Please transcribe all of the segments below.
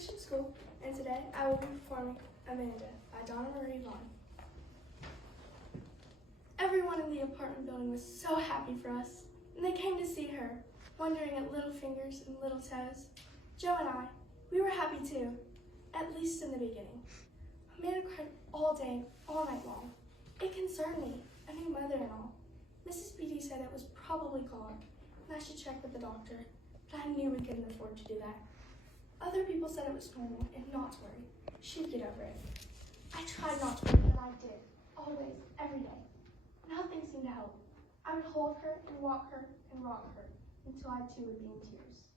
Christian School, and today I will be performing Amanda by Donna Marie Vaughn. Everyone in the apartment building was so happy for us, and they came to see her, wondering at little fingers and little toes. Joe and I, we were happy too, at least in the beginning. Amanda cried all day, all night long. It concerned me, a new mother-in-law. Mrs. Beatty said it was probably colic, and I should check with the doctor, but I knew we couldn't afford to do that. Other people said it was normal and not to worry. She'd get over it. I tried not to worry, but I did. Always, every day. Nothing seemed to help. I would hold her and walk her and rock her until I too would be in tears.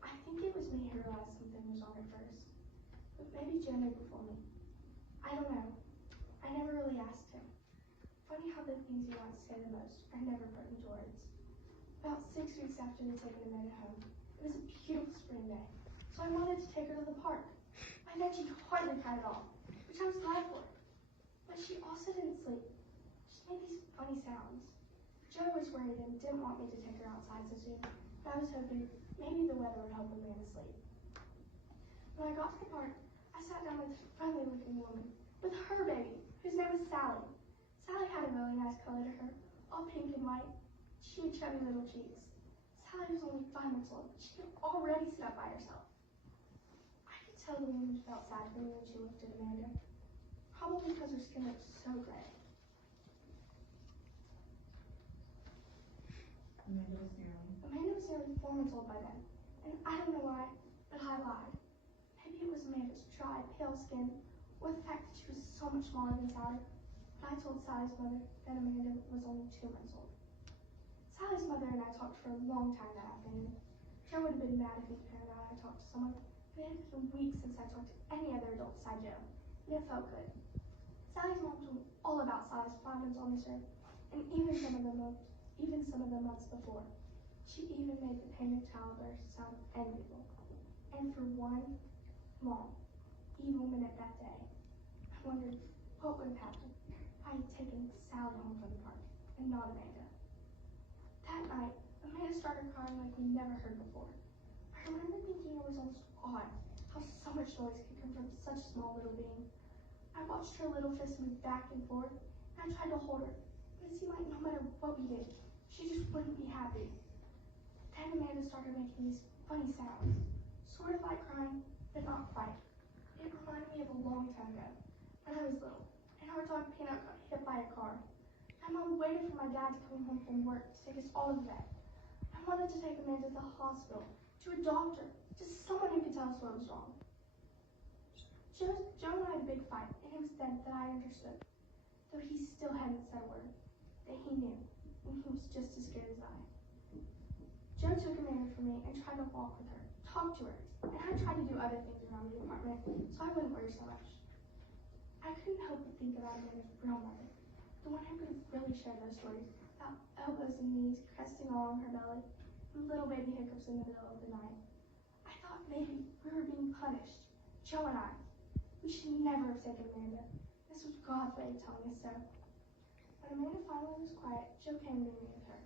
I think it was me who realized something was wrong at first, but maybe Joe knew before me. I don't know. I never really asked him. Funny how the things you want to say the most are never put into words. About 6 weeks after we taken Amanda home, it was a beautiful spring day. So I wanted to take her to the park. By then she hardly cried at all, which I was glad for. But she also didn't sleep. She made these funny sounds. Joe was worried and didn't want me to take her outside so soon, but I was hoping maybe the weather would help Amanda sleep. When I got to the park, I sat down with a friendly-looking woman with her baby, whose name was Sally. Sally had a really nice color to her, all pink and white. She had chubby little cheeks. Sally was only 5 months old, but she could already sit up by herself. I could tell the woman felt sad for me when she looked at Amanda, probably because her skin looked so gray. Amanda was nearly 4 months old by then, and I don't know why, but I lied. Maybe it was Amanda's dry, pale skin, or the fact that she was so much smaller than Sally, but I told Sally's mother that Amanda was only 2 months old. Sally's mother and I talked for a long time that afternoon. Joe would have been mad if he found out I talked to someone, but it had been weeks since I talked to any other adult beside Joe, and it felt good. Sally's mom told me all about Sally's 5 months on this earth, and even some of the months before. She even made the pain of childbirth sound enviable. And for one long, evil minute that day, I wondered what would have happened if I had taken Sally home from the park and not Amanda. That night, Amanda started crying like we never heard before. I remember thinking it was almost odd how so much noise could come from such a small little being. I watched her little fist move back and forth, and I tried to hold her, but it seemed like no matter what we did, she just wouldn't be happy. Then Amanda started making these funny sounds, sort of like crying, but not quite. It reminded me of a long time ago, when I was little, and our dog Peanut got hit by a car. My mom waited for my dad to come home from work to take us all to bed. I wanted to take Amanda to the hospital, to a doctor, to someone who could tell us what was wrong. Joe and I had a big fight, and it was then that I understood, though he still hadn't said a word, that he knew, and he was just as scared as I. Joe took Amanda from me and tried to walk with her, talk to her, and I tried to do other things around the apartment so I wouldn't worry so much. I couldn't help but think about Amanda's real mother, the one who could have really shared those stories about elbows and knees cresting along her belly and little baby hiccups in the middle of the night. I thought maybe we were being punished, Joe and I. We should never have taken Amanda. This was God's way of telling us so. When Amanda finally was quiet, Joe came to me with her,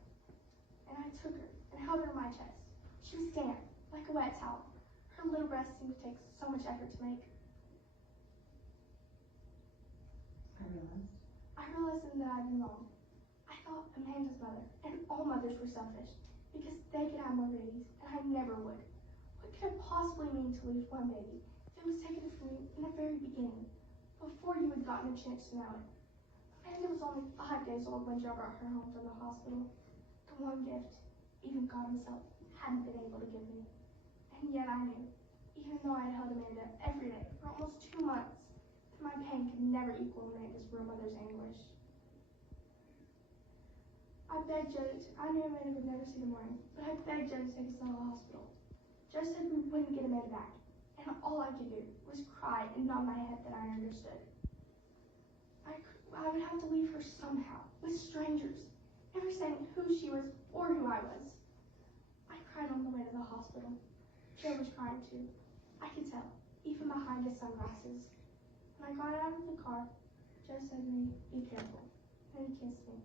and I took her and held her in my chest. She was damp, like a wet towel. Her little breast seemed to take so much effort to make. I realized then that I'd been wrong. I thought Amanda's mother and all mothers were selfish because they could have more babies and I never would. What could it possibly mean to lose one baby if it was taken from you in the very beginning, before you had gotten a chance to know it? Amanda was only 5 days old when Joe brought her home from the hospital. The one gift even God himself hadn't been able to give me. And yet I knew, even though I had held Amanda every day for almost 2 months, that my pain could never equal Amanda's real mother's anguish. I knew Amanda would never see the morning, but I begged Joe to take us to the hospital. Joe said we wouldn't get Amanda back, and all I could do was cry and nod my head that I understood. I would have to leave her somehow, with strangers, never saying who she was or who I was. I cried on the way to the hospital. Joe was crying too. I could tell, even behind his sunglasses. When I got out of the car, Joe said to me, "Be careful," and he kissed me.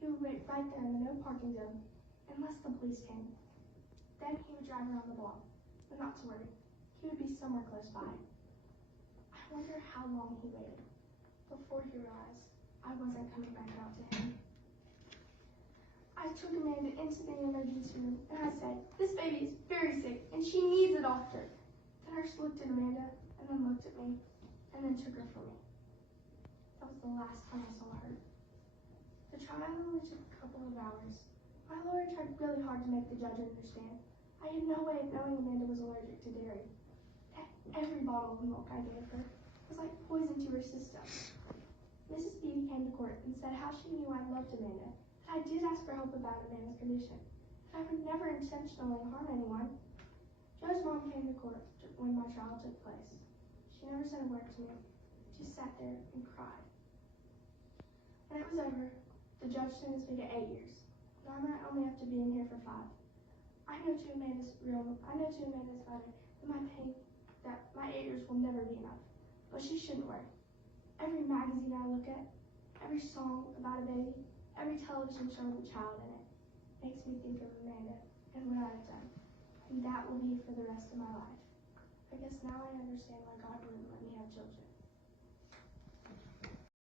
He would wait right there in the no parking zone, unless the police came. Then he would drive around the block, but not to worry. he would be somewhere close by. I wonder how long he waited before he realized I wasn't coming back out to him. I took Amanda into the emergency room and I said, "This baby is very sick and she needs a doctor." The nurse looked at Amanda and then looked at me and then took her from me. That was the last time I saw her. The trial only took a couple of hours. My lawyer tried really hard to make the judge understand. I had no way of knowing Amanda was allergic to dairy. Every bottle of milk I gave her was like poison to her system. Mrs. Beebe came to court and said how she knew I loved Amanda, that I did ask for help about Amanda's condition, that I would never intentionally harm anyone. Joe's mom came to court when my trial took place. She never said a word to me, just sat there and cried. When it was over, the judge sentenced me to 8 years. Now I might only have to be in here for 5. I know to Amanda's mother that my 8 years will never be enough, but she shouldn't worry. Every magazine I look at, every song about a baby, every television show with a child in it, makes me think of Amanda and what I've done, and that will be for the rest of my life. I guess now I understand why God wouldn't let me have children.